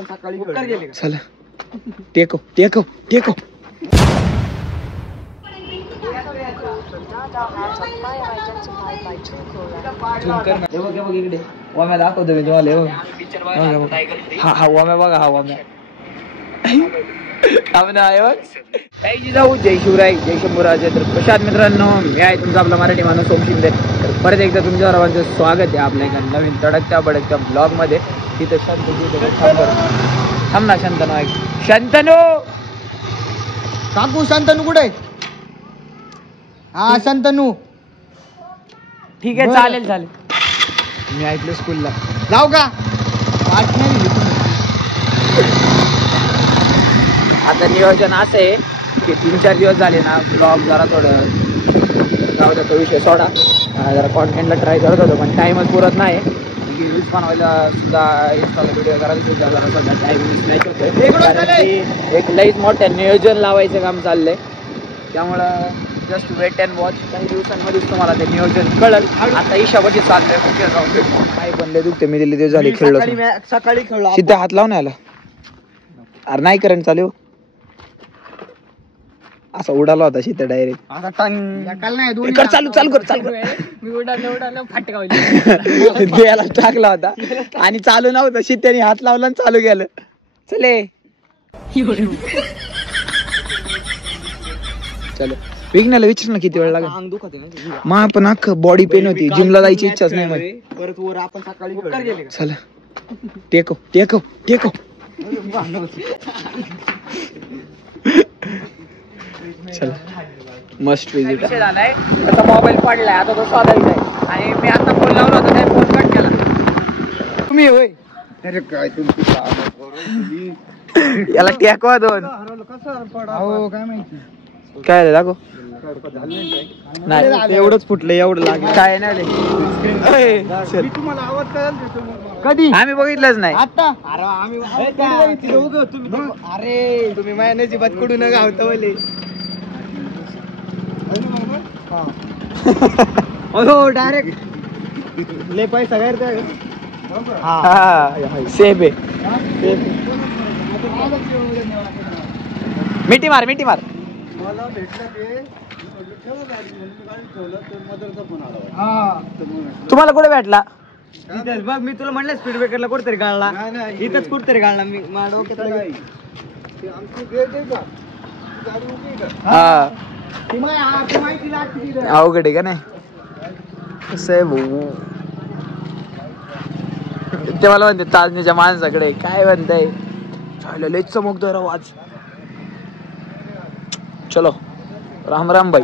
आपण सकाळी चला टेको टेको टेको इकडे वाम्या दाखवतो मी तुम्हाला. हा वाम्या बघा हा वाम्या जय शिवराय जय शंभूराज. तर प्रशांत मित्रांनो, मी आहे तुमचा आपला मराठी माणूस सोम शिंदे. तर परत एकदा तुमच्या सर्वांचं स्वागत आहे आपल्या एका नवीन तडकत्या बडकत्या ब्लॉग मध्ये. तिथं थांब ना शांतनू, ऐक शांतनू. काकू शांतनू कुठे? हा शांतनू. ठीक आहे चालेल चालेल. मी ऐकलं स्कूलला जाऊ का? आठ नाही. आता नियोजन असं आहे की 3-4 दिवस झाले ना ब्लॉग जरा थोडं जाऊ द्या, तो विषय सोडा. जरा कॉन्टेंटला ट्राय करत होतो पण टाईमच पुरत नाही. रील्स बनवायला सुद्धा इंस्टाला व्हिडिओ करायला सुद्धा जरा सध्या टाईम मिस नाही करतोय. एक लईच मोठं नियोजन लावायचं काम चाललंय. त्यामुळं जस्ट वेट अँड वॉच. काही दिवसांमध्येच तुम्हाला ते नियोजन कळलं. आता ईशापाशी चाललंय. काय बनले दुखते मी दिले दिवस झाले खेळलो. सकाळी खेळलो. सिद्धा हात लावून आला. अरे नाही करंट चालू असा उडाला होता शीत डायरेक्ट. चालू चालू कर चालू मी उडालो फाटकावली. द्यायला टाकला होता आणि चालू नव्हता. शीत्याने हात लावला आणि चालू केलं. चले चलो विघ्नाला विचार ना किती वेळ लागेल. अंग दुखत आहे ना. मा पण अख्खं बॉडी पेन होती. जिमला जायची इच्छाच नाही मला. परत वर आपण सकाळी चला टेको टेको टेको. चला मस्ट विजिट. झालाय त्याचा मोबाईल पडलाय आता, तो शोधायचा आहे. आणि मी आता फोन लावला होता त्या फोन कट केला. तुम्ही होय? अरे काय तुमची याला टेकवा दोन. काय माहिती काय रे दाखव. नाही एवढंच फुटलं एवढं लागलं. काय नाही तुम्हाला आवाज कळेल कधी आम्ही बघितलंच नाही. आता अरे आम्ही अरे तुम्ही माझ्या नशिबात कडू न गावता वले. डायरेक्ट ले पैसा काय सेफ आहे. मिठी मार मिठी मार. मला भेटलं ते फोन आला. तुम्हाला कुठे भेटला? बघ मी तुला म्हणलं स्पीड ब्रेकरला कुठतरी गाळला. इथंच कुठतरी गाळला मी. अवघड आहे का नाही? कसं आहे भाऊ, ते मला म्हणते ताजनीच्या माणसाकडे काय म्हणताय. लयच चमकतोय आवाज. चलो राम राम भाई.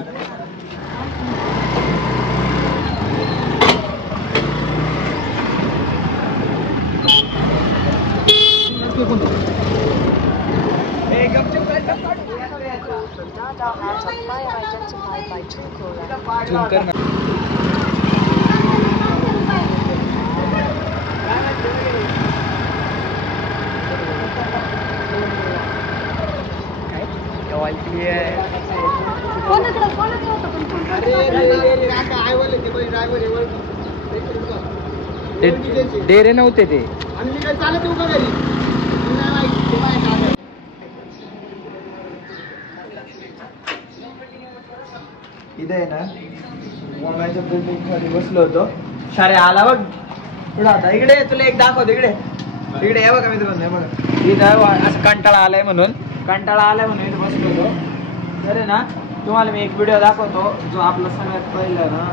डेरे नव्हते ते. इथे आहे ना मोबाईलच्या बिल्डिंग खाली बसलो होतो. शारे आला बघ पुढे. आता इकडे तुला एक दाखवतो. इकडे इकडे हे बघा मित्रांनो, बघा इथं असं कंटाळा आलाय म्हणून इथे बसलो होतो. तर ना तुम्हाला मी एक व्हिडिओ दाखवतो जो आपला सगळ्यात पहिला ना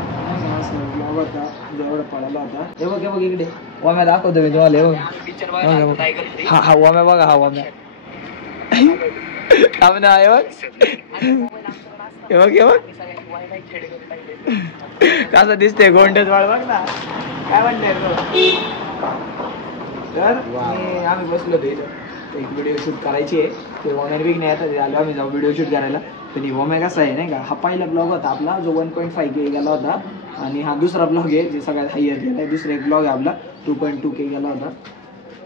ब्लॉग होता जो एवढा पळाला होता. हे बघ इकडे वाम्या दाखवतो मी तुम्हाला. हा वाम्या बघा हा वाम्या. हे बघ कसं दिसतंय गोंडच वाळ. बघ ना काय म्हणते. तर आम्ही बसलो होतो इथं. एक व्हिडिओ शूट करायची आहे. ते वॉमेर वीक नाही आता आलो आम्ही जाऊ व्हिडिओ शूट करायला. पण वॉमे कसा आहे नाही का, हा पहिला ब्लॉग होता आपला जो 1.5K गेला होता. आणि हा दुसरा ब्लॉग आहे जे सगळ्यात हायर गेला आहे. दुसरा एक ब्लॉग आहे आपला 2.2K गेला होता.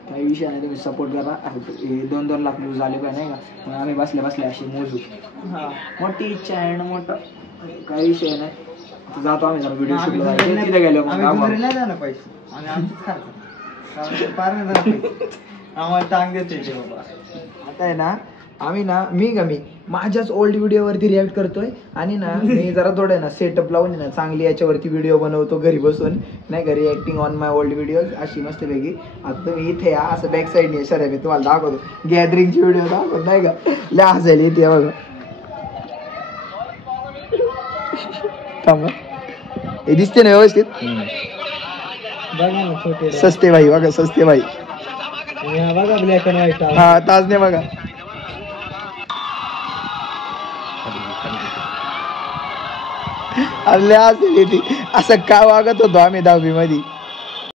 काही विषय नाही, तुम्ही सपोर्ट करा. 2-2 लाख व्ह्यूज आले पाहिजे नाही का. मग आम्ही बसल्या अशी मोजू. मोठी इच्छा आहे ना मोठं. काही विषय नाही. जातो आम्ही जरा व्हिडिओ शूटला. तिथे गेलो आम्हाला टांग देते ते बाबा. आता आहे ना आम्ही ना मी माझ्याच ओल्ड व्हिडिओवरती रिॲक्ट करतोय आणि ना मी जरा थोडं आहे ना सेटअप लावून आहे ना चांगली याच्यावरती व्हिडिओ बनवतो घरी बसून नाही का reacting on my old videos अशी मस्तपैकी. आता तुम्ही इथे या असं बॅक साईडने सर मी तुम्हाला दाखवतो गॅदरिंगची व्हिडिओ दाखवतो नाही का लय हसायला इथे बघा. थांबा हे दिसते ना व्यवस्थित. बघा ना छोटे सस्ते भाई बघा सस्ते भाई. बघा ब्लॅक अँड व्हाईट. हा ताजने बघा अरे ती असं का वागत होतो आम्ही 10वी मध्ये.